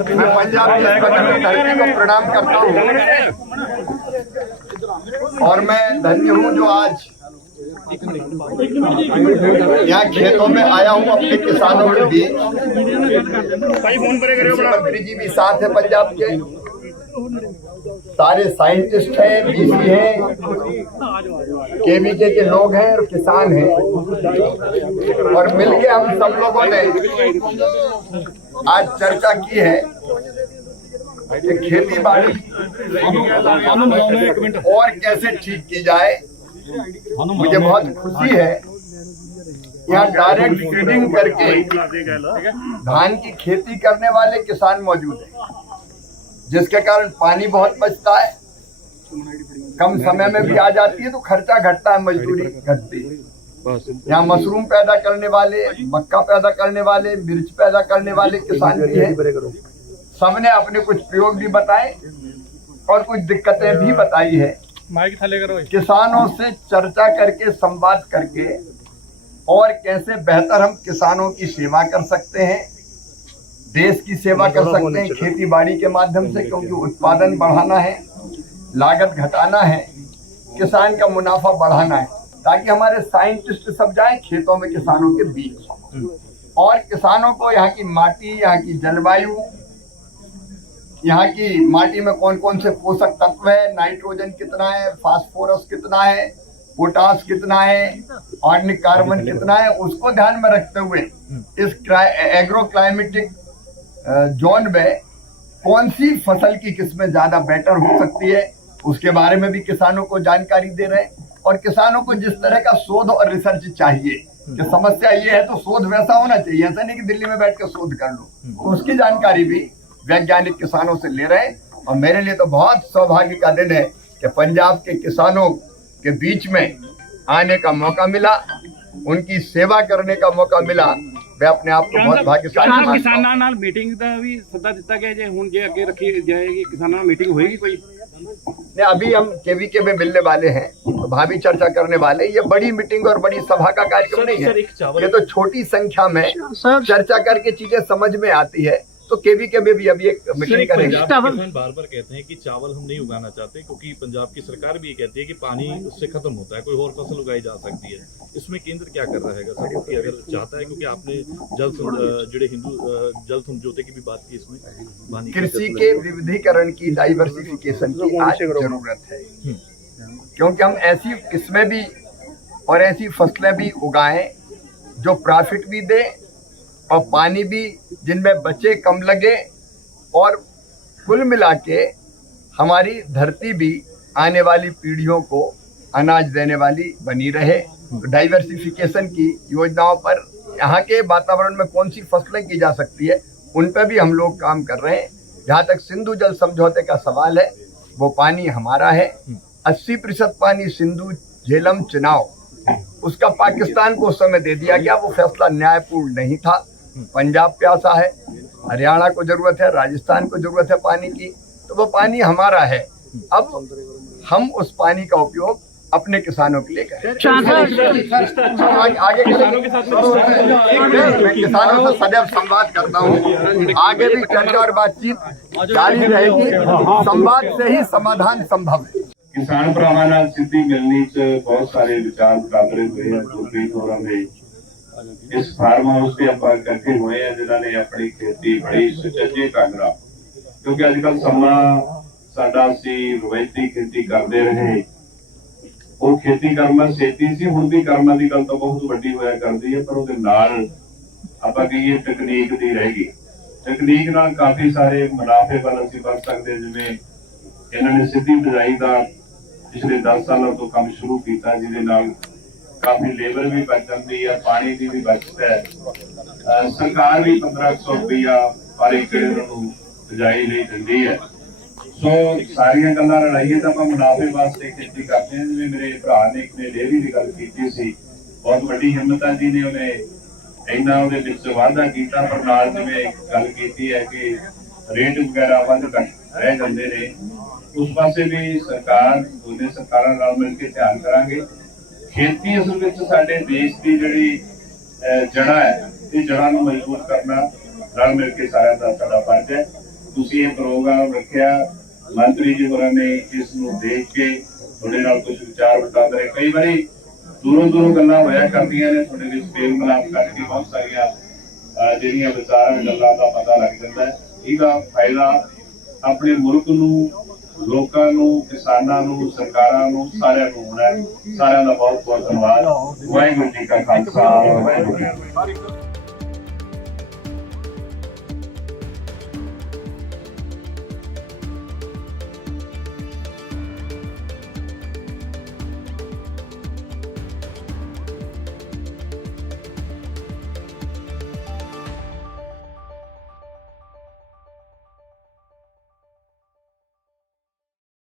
मैं पंजाब की धरती को प्रणाम करता हूँ और मैं धन्य हूँ जो आज यहाँ खेतों में आया हूँ अपने किसानों के बीच। मुख्यमंत्री जी भी साथ है, पंजाब के सारे साइंटिस्ट हैं, डीसी हैं, केवीके के लोग हैं और किसान हैं, और मिलके हम सब लोगों ने आज चर्चा की है कि खेती बाड़ी और कैसे ठीक की जाए। मुझे बहुत खुशी है यहाँ डायरेक्ट फीडिंग करके धान की खेती करने वाले किसान मौजूद हैं, जिसके कारण पानी बहुत बचता है, कम समय में भी आ जाती है, तो खर्चा घटता है, मजदूरी घटती है। यहाँ मशरूम पैदा करने वाले, मक्का पैदा करने वाले, मिर्च पैदा करने वाले किसान भी हैं। सबने अपने कुछ प्रयोग भी बताए और कुछ दिक्कतें भी बताई है। किसानों से चर्चा करके, संवाद करके और कैसे बेहतर हम किसानों की सेवा कर सकते हैं, देश की सेवा कर सकते हैं खेती बाड़ी के माध्यम से, क्योंकि उत्पादन बढ़ाना है, लागत घटाना है, किसान का मुनाफा बढ़ाना है, ताकि हमारे साइंटिस्ट सब जाएं खेतों में किसानों के बीच और किसानों को यहाँ की माटी, यहाँ की जलवायु, यहाँ की माटी में कौन कौन से पोषक तत्व है, नाइट्रोजन कितना है, फास्फोरस कितना है, पोटास कितना है, ऑर्गेनिक कार्बन कितना है, उसको ध्यान में रखते हुए इस एग्रो क्लाइमेटिक जोन में कौन सी फसल की किस्में ज्यादा बेटर हो सकती है, उसके बारे में भी किसानों को जानकारी दे रहे हैं। और किसानों को जिस तरह का शोध और रिसर्च चाहिए कि समस्या ये है तो शोध वैसा होना चाहिए, ऐसा नहीं कि दिल्ली में बैठ कर शोध कर लो, तो उसकी जानकारी भी वैज्ञानिक किसानों से ले रहे हैं। और मेरे लिए तो बहुत सौभाग्य का दिन है कि पंजाब के किसानों के बीच में आने का मौका मिला, उनकी सेवा करने का मौका मिला। मैं अपने आप को बहुत भाग्यशाली मानता हूं। किसानां नाल मीटिंग दा भी सद्दा दिता गया जे हुण जे अगे रखी जाएगी, किसानां नाल मीटिंग होएगी कोई? नहीं, अभी हम केवीके में मिलने वाले हैं, तो भावी चर्चा करने वाले। ये बड़ी मीटिंग और बड़ी सभा का कार्यक्रम नहीं है, ये तो छोटी संख्या में चर्चा करके चीजें समझ में आती है। तो केवीके में भी अभी एक मीटिंग करेंगे। किसान बार बार कहते हैं कि चावल हम नहीं उगाना चाहते, क्योंकि पंजाब की सरकार भी ये कहती है कि पानी उससे खत्म होता है, कोई और फसल उगाई जा सकती है। इसमें केंद्र क्या कर रहा है सर, क्योंकि अगर चाहता है, क्योंकि आपने जल हिंदू जल समझौते की भी बात की, इसमें कृषि के विविधीकरण की, डाइवर्सिफिकेशन की आज जरूरत है, क्योंकि हम ऐसी किस्में भी और ऐसी फसलें भी उगाएं जो प्रॉफिट भी दे और पानी भी जिनमें बचे कम लगे, और कुल मिला के हमारी धरती भी आने वाली पीढ़ियों को अनाज देने वाली बनी रहे। तो डाइवर्सिफिकेशन की योजनाओं पर यहाँ के वातावरण में कौन सी फसलें की जा सकती है, उन पर भी हम लोग काम कर रहे हैं। जहाँ तक सिंधु जल समझौते का सवाल है, वो पानी हमारा है। 80% पानी सिंधु, झेलम, चिनाव, उसका पाकिस्तान को उस समय दे दिया गया। वो फैसला न्यायपूर्ण नहीं था। पंजाब प्यासा है, हरियाणा को जरूरत है, राजस्थान को जरूरत है पानी की, तो वो पानी हमारा है। अब हम उस पानी का उपयोग अपने किसानों के लिए करें। आगे किसानों के साथ मैं किसानों से सदैव संवाद करता हूँ, आगे भी चर्चा और बातचीत जारी रहेगी। संवाद से ही समाधान संभव है। किसान भरावां नाल सिद्धि मिलनी च बहुत सारे विचार मुकाबले हुए हैं। गुरप्रीत होरां दे इस फार्म हाउस से आप इकट्ठे हुए हैं, जिन्होंने अपनी खेती बड़ी सुचज्जे ढंग नाल, क्योंकि अजकल समा साडा सी रवायती खेती करते रहे, वो खेती करना सेती सी, हुण भी करना की गल तो बहुत वड्डी होया करती है, पर उहदे नाल आपां कहिए तकनीक दी रह गई। तकनीक नाल काफी सारे मुनाफे वाल असीं बन सकदे, जिवें इन्होंने सिद्धि बिजाई का पिछले 10 सालों तो काम शुरू किया, जिहदे नाल काफी लेबर भी बच जाती है, पानी की भी बचत है। सरकार भी 1500 रुपया पर एकड़ बिजाई नहीं दिंदी है। सो सारिया गल्लां रलाइए तो आप मुनाफे वास्ते खेती करते हैं। जिवें मेरे भरा ने एक ने डेयरी की गल की सी, बहुत वड्डी हिम्मत है जी ने, उन्हें इन्ना उहदे विच वाधा कीता, पर नाल जिवें गल कीती है कि रेट वगैरह वध घट रह जाते ने, उस पासे भी सरकार, दोनों सरकारां नाल मिल के ध्यान करांगे। खेती असल में साडे देश की जिहड़ी जड़ा है, ये जड़ा नूं मजबूत करना रल मिल के सारा दा साडा फर्ज है। ਤੁਸੀਂ ਇਹ ਪ੍ਰੋਗਰਾਮ ਰੱਖਿਆ। ਮੰਤਰੀ ਜੀ ਹੋਰਾਂ ਨੇ ਇਸ ਨੂੰ ਦੇਖ ਕੇ ਤੁਹਾਡੇ ਨਾਲ ਕੁਝ ਵਿਚਾਰ ਵਟਾਂਦਰੇ, ਕਈ ਵਾਰੀ ਦੂਰੋਂ ਗੱਲਾਂ ਹੋਇਆ ਕਰਦੀਆਂ ਨੇ, ਤੁਹਾਡੇ ਵਿੱਚ ਮੇਲ ਮਿਲਾਪ ਕਰਕੇ ਬਹੁਤ ਸਾਰੀਆਂ ਜਿਹੜੀਆਂ ਵਿਚਾਰਾਂ ਗੱਲਾਂ ਦਾ ਪਤਾ ਲੱਗ ਜਾਂਦਾ ਹੈ। ਇਹਦਾ ਫਾਇਦਾ ਆਪਣੇ ਮੁਲਕ ਨੂੰ, ਲੋਕਾਂ ਨੂੰ, ਕਿਸਾਨਾਂ ਨੂੰ, ਸਰਕਾਰਾਂ ਨੂੰ, ਸਾਰਿਆਂ ਨੂੰ ਹੋਣਾ ਹੈ। ਸਾਰਿਆਂ ਦਾ ਬਹੁਤ ਬਹੁਤ ਧੰਨਵਾਦ। ਵਾਹਿਗੁਰੂ ਜੀ ਕਾ ਖਾਲਸਾ, ਵਾਹਿਗੁਰੂ ਜੀ ਕੀ ਫਤਿਹ।